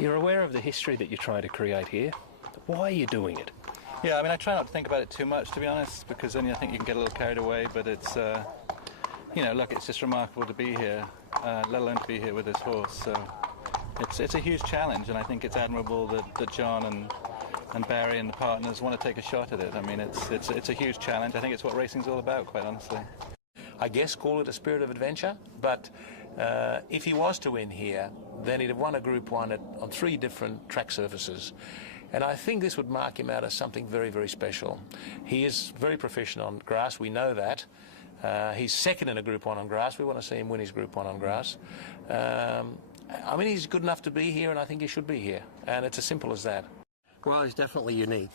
You're aware of the history that you're trying to create here. Why are you doing it? Yeah, I mean, I try not to think about it too much, to be honest, because then I think you can get a little carried away, but it's, you know, look, it's just remarkable to be here, let alone to be here with this horse, so it's a huge challenge, and I think it's admirable that John and Barry and the partners want to take a shot at it. I mean, it's a huge challenge. I think it's what racing's all about, quite honestly. I guess call it a spirit of adventure, but if he was to win here, then he'd have won a Group 1 on 3 different track surfaces. And I think this would mark him out as something very, very special. He is very proficient on grass, we know that. He's second in a Group 1 on grass. We want to see him win his Group 1 on grass. I mean, he's good enough to be here, and I think he should be here. And it's as simple as that. Well, he's definitely unique,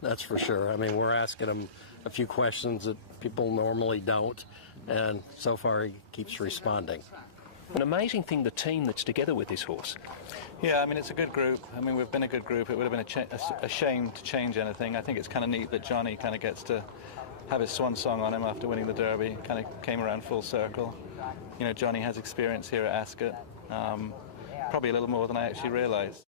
that's for sure. I mean, we're asking him a few questions that people normally don't, and so far he keeps responding. An amazing thing, the team that's together with this horse. Yeah, I mean, it's a good group. I mean, we've been a good group. It would have been a shame to change anything. I think it's kind of neat that Johnny kind of gets to have his swan song on him after winning the Derby. Kind of came around full circle. You know, Johnny has experience here at Ascot, probably a little more than I actually realised.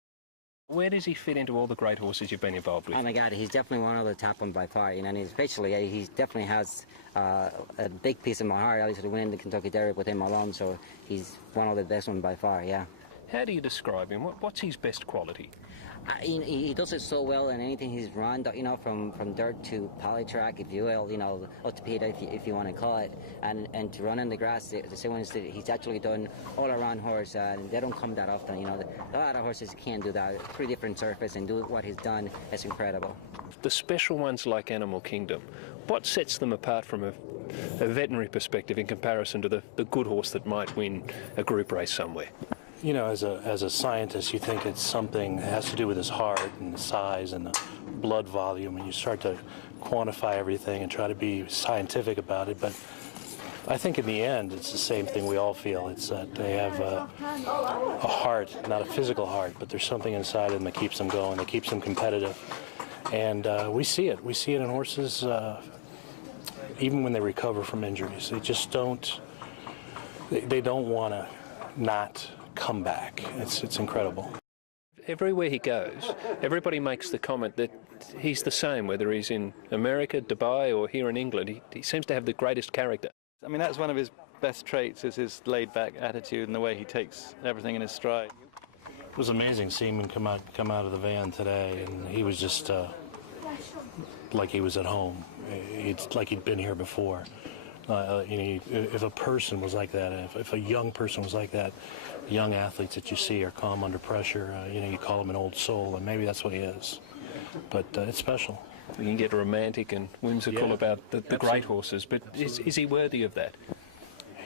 Where does he fit into all the great horses you've been involved with? Oh my God, he's definitely one of the top ones by far, you know, and especially he definitely has a big piece of my heart. I used to win the Kentucky Derby with him alone, so he's one of the best ones by far, yeah. How do you describe him? What's his best quality? He does it so well in anything he's run, you know, from dirt to polytrack, if you will, you know, orthopedic, if you want to call it, and to run in the grass. The same ones that he's actually done all around horse, and they don't come that often, you know. A lot of horses can't do that. 3 different surfaces and do what he's done is incredible. The special ones like Animal Kingdom, what sets them apart from a veterinary perspective in comparison to the good horse that might win a group race somewhere? You know, as a scientist, you think it's something that has to do with his heart and the size and the blood volume, and you start to quantify everything and try to be scientific about it. But I think in the end, it's the same thing we all feel. It's that they have a heart, not a physical heart, but there's something inside them that keeps them going, that keeps them competitive. And we see it. We see it in horses, even when they recover from injuries. They just don't, they don't want to not come back. It's incredible. Everywhere he goes, everybody makes the comment that he's the same, whether he's in America, Dubai, or here in England. He seems to have the greatest character. I mean, that's one of his best traits, is his laid-back attitude and the way he takes everything in his stride. It was amazing seeing him come out of the van today, and he was just like he was at home. It's like he'd been here before. You know, if a person was like that, if a young person was like that, young athletes that you see are calm under pressure. You know, you call him an old soul, and maybe that's what he is. But it's special. You can get romantic and whimsical about the great horses, but is he worthy of that?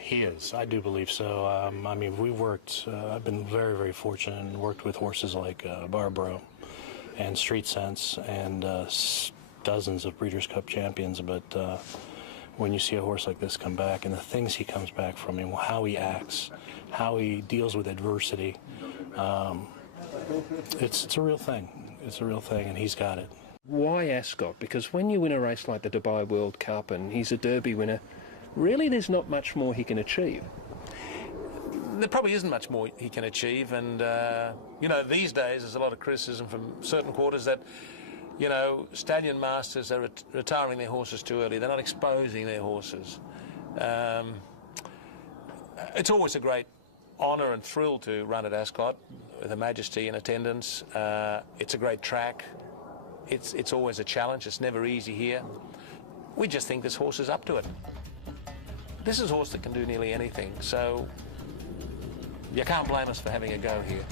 He is. I do believe so. I mean, I've been very, very fortunate and worked with horses like Barbaro and Street Sense and dozens of Breeders' Cup champions, but when you see a horse like this come back and the things he comes back from, and how he acts, how he deals with adversity, it's a real thing. It's a real thing, and he's got it. Why Ascot? Because when you win a race like the Dubai World Cup and he's a Derby winner, really there's not much more he can achieve. There probably isn't much more he can achieve, and you know, these days there's a lot of criticism from certain quarters that, you know, stallion masters are retiring their horses too early. They're not exposing their horses. It's always a great honour and thrill to run at Ascot with Her Majesty in attendance. It's a great track. It's always a challenge. It's never easy here. We just think this horse is up to it. This is a horse that can do nearly anything, so you can't blame us for having a go here.